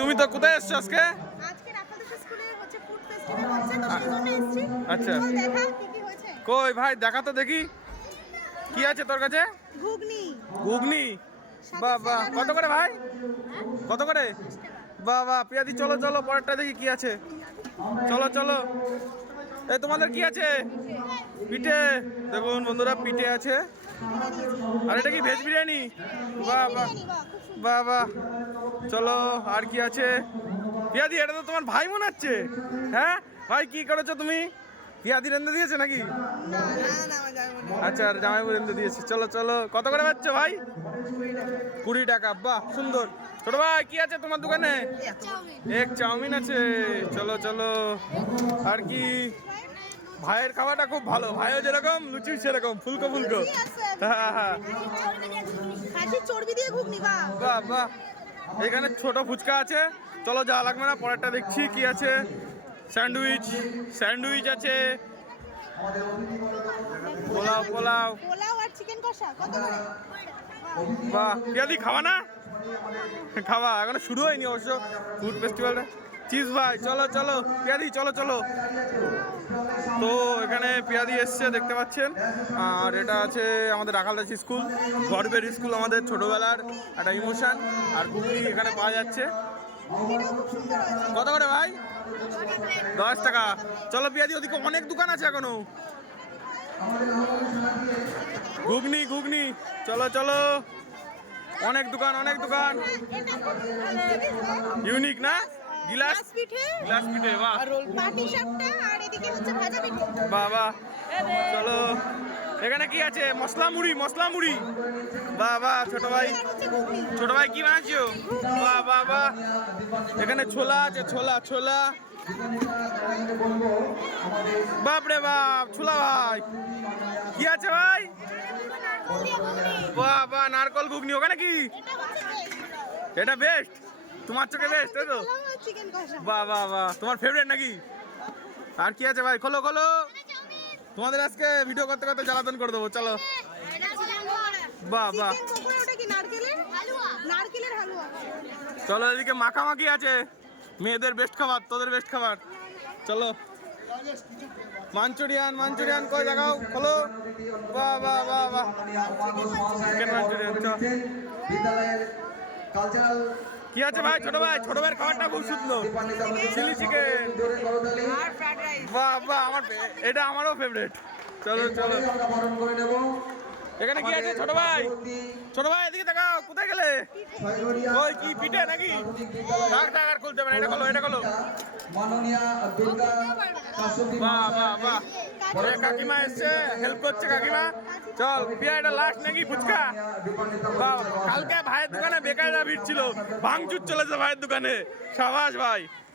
তুমি তো কোথায় এসছো আজকে? আজকে রাখালদাস স্কুলে হচ্ছে ফুড ফেস্টিভ্যাল হচ্ছে তো সেই জন্য এসেছি। আচ্ছা। চল দেখা কি কি হয়েছে। কই ভাই দেখা তো দেখি কি আছে তোর কাছে? ঘুগনি। ঘুগনি। সাথে বাহ বাহ, salad কত আছে। করে ভাই? কত করে? বাহ বাহ, পিয়াদি চলো চলো পরেরটা দেখি কি আছে। চলো চলো। এই তোমাদের কি আছে? পিঠে। দেখুন বন্ধুরা, পিঠে আছে। আর এটা কি ভেজ বিরিয়ানি? বাহ বাহ বিরিয়ানি, বাহ, খুব সুন্দর। বাহ বাহ। চলো আর কি আছে? পিয়াদি, এটা তো তোমার ভাই মনে হচ্ছে। হ্যাঁ ভাই, কি করেছো তুমি? পিয়াদি রেন্দে দিয়েছে নাকি? না না না আমার যাবে না। আচ্ছা, আর জামাইবু রেন্দে দিয়েছে। চলো চলো, কত করে পাচ্ছ ভাই? 20 টাকা। বাহ সুন্দর। ছোট ভাই কি আছে তোমার দোকানে? এক চাউমিন আছে। চলো চলো। আর কি? ভাইয়ের খাওয়াটা খুব ভালো, ভাইও যেরকম লুচি সেরকম ফুলকো ফুলকো। কি আছে? হ্যাঁ হ্যাঁ। খাসির চর্বি দিয়ে ঘুগনি, বাহ। বাহ বাহ। এখানে ছোট ফুচকা আছে। চলো, যা লাগবে না, পরেরটা দেখছি কি আছে। স্যান্ডউইচ, স্যান্ডউইচ আছে। পোলাও পোলাও। পোলাও আর চিকেন কষা কত করে? বাহ, পিয়াদি খাওয়া না? খাওয়া এখনো শুরু হয়নি অবশ্য ফুড ফেস্টিভ্যালটা। চিজ ভাই, চলো চলো পিয়াদি, চলো চলো। তো এখানে পিয়াদি এসছে দেখতে পাচ্ছেন। আর এটা আছে আমাদের রাখালদাস স্কুল, গর্বের স্কুল, আমাদের ছোটবেলার একটা ইমোশন। আর ঘুগনি এখানে পাওয়া যাচ্ছে। এটাও খুব সুন্দর হয়েছে। কত করে ভাই? 10 টাকা। চলো পিয়াদি, ওদিকে অনেক দোকান আছে এখনো। ঘুগনি ঘুগনি, চলো চলো। অনেক দোকান অনেক দোকান। এটা খুব ভালো। ইউনিক না? গিলাস পিঠে, গ্লাস পিঠে। বাহ পাটি সাপটা আর এদিকে হচ্ছে ভাজা পিঠে। বাহ বাহ। চলো, এখানে কি আছে? মশলা মুড়ি, মশলা মুড়ি। বাহ বাহ ছোট ভাই। আর হচ্ছে ঘুগনি। ছোট ভাই কি বানাচ্ছো? বাহ বাহ বাহ। এখানে ছোলা আছে, ছোলা ছোলা। বাপরে বাপ, ছোলা ভাই। কি আছে ভাই? বাহ বাহ, নারকল ঘুগনি। ওখানে কি? এটা বেস্ট, তোমার চোখে বেস্ট, তাই তো? চিকেন কষা। বাহ বাহ বাহ, তোমার ফেভারিট নাকি? আর কি আছে ভাই? খোলো খোলো। তোমাদের আজকে ভিডিও করতে করতে জ্বালাতন করে দেবো। চলো। বাহ বাহ। চিকেন পকোড়া, ওটা কি নারকেলের হালুয়া? নারকেলের হালুয়া। চলো, এদিকে মাখামাখি আছে। মেয়েদের বেস্ট খাবার, তোদের বেস্ট খাবার। চলো। মাঞ্চুরিয়ান, মাঞ্চুরিয়ান কই দেখাও, খোলো। বাহ বাহ বাহ বাহ। Chicken Manchurian. বিদ্যালয়ের কালচারাল কি আছে ভাই? ছোট ভাই, ছোট ভাইয়ের খাবারটা খুব সুন্দর। Chilli chicken. আর ফ্রাইড রাইস। বাহ বাহ, এটা আমারও ফেভারিট। চলো চলো। আমরা বরণ করে নেব। এখানে কি আছে ছোট ভাই? ছোট ভাই এদিকে দেখাও, কোথায় গেলে? ওই কি পিঠে নাকি? টাক টাক আর খুলতে পারে, এটা খোলো, এটা খোলো। মাননীয়া দুর্গা কাশ্যপী বাহ বাহ বাহ। এ কাকিমা এসছে, হেল্প করছে কাকিমা। চল পিয়া, এটা লাস্ট নাকি ফুচকা? বাহ, কালকে ভাইয়ের দোকানে বেকায়দা ভিড় ছিল, ভাঙচুর চলেছে ভাইয়ের দোকানে। সাবাস ভাই।